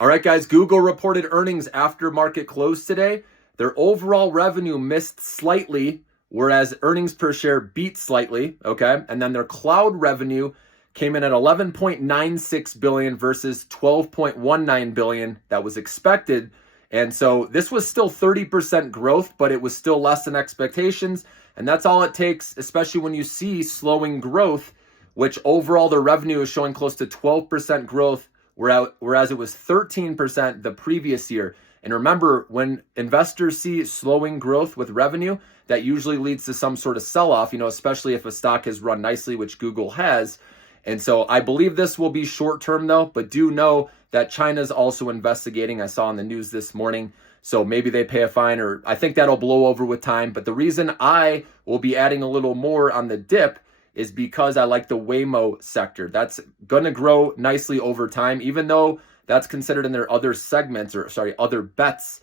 All right, guys, Google reported earnings after market close today. Their overall revenue missed slightly, whereas earnings per share beat slightly, okay? And then their cloud revenue came in at 11.96 billion versus 12.19 billion that was expected. And so this was still 30% growth, but it was still less than expectations. And that's all it takes, especially when you see slowing growth, which overall their revenue is showing close to 12% growth, whereas it was 13% the previous year. And remember, when investors see slowing growth with revenue, that usually leads to some sort of sell-off, especially if a stock has run nicely, which Google has. And so I believe this will be short-term though, but do know that China's also investigating. I saw on the news this morning. So maybe they pay a fine, or I think that'll blow over with time. But the reason I will be adding a little more on the dip is because I like the Waymo sector. That's going to grow nicely over time, even though that's considered in their other segments, other bets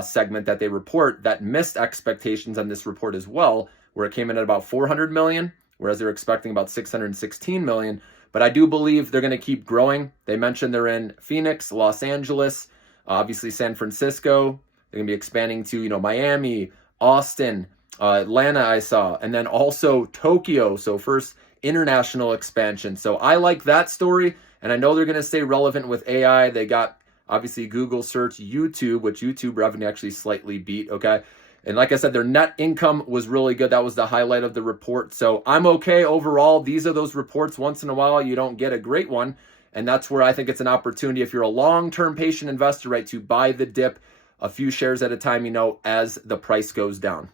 segment that they report that missed expectations on this report as well, where it came in at about 400 million, whereas they're expecting about 616 million. But I do believe they're going to keep growing. They mentioned they're in Phoenix, Los Angeles, obviously San Francisco. They're going to be expanding to, Miami, Austin, Atlanta, I saw, and then also Tokyo. So first international expansion. So I like that story, and I know they're going to stay relevant with AI. They got obviously Google search, YouTube, which YouTube revenue actually slightly beat. Okay. And like I said, their net income was really good. That was the highlight of the report. So I'm okay overall. These are those reports once in a while you don't get a great one. And that's where I think it's an opportunity, if you're a long-term patient investor, right, to buy the dip a few shares at a time, as the price goes down.